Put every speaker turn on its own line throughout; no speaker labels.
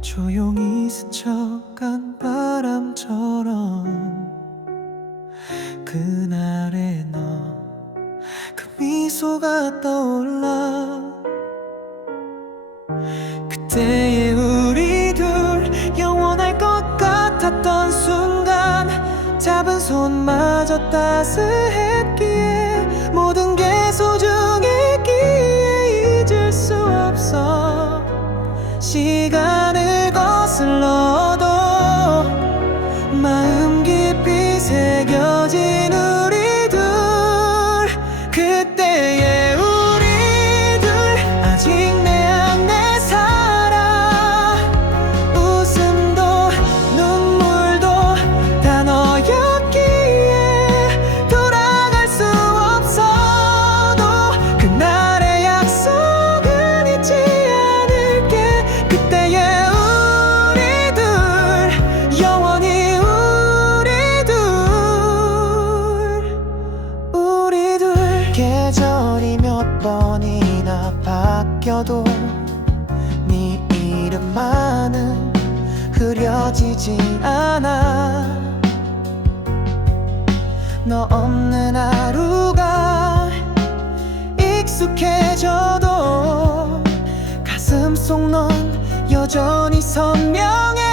조용히 스쳐간 바람처럼 그날의 너 그 미소가 떠올라. 그때의 우리 둘 영원할 것 같았던 순간 잡은 손마저 따스했기 시간을 거슬러 바뀌어도 네 이름만은 흐려지지 않아. 너 없는 하루가 익숙해져도 가슴 속넌 여전히 선명해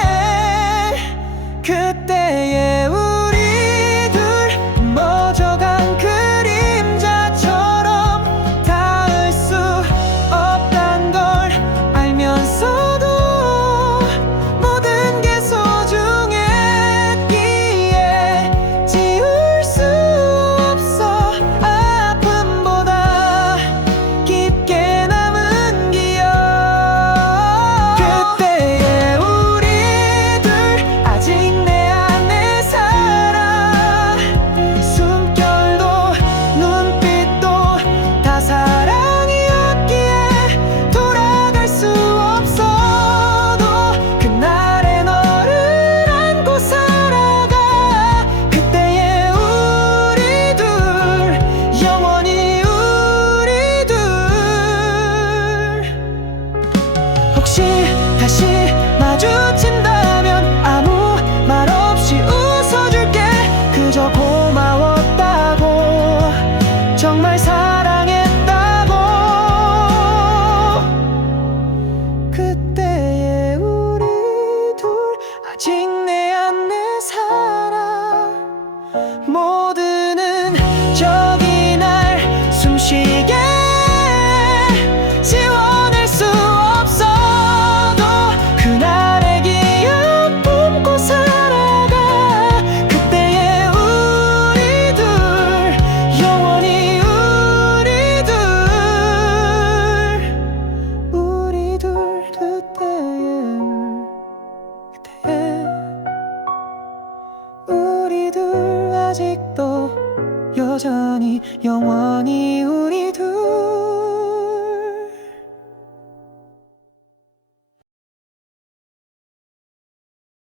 다시 마주친다면 아무 말 없이 웃어줄게. 그저 고마웠다고. 정말 사랑했다고. 그때의 우리 둘 아직 내 안에 살아. 모두 우리 둘 아직도 여전히 영원히 우리 둘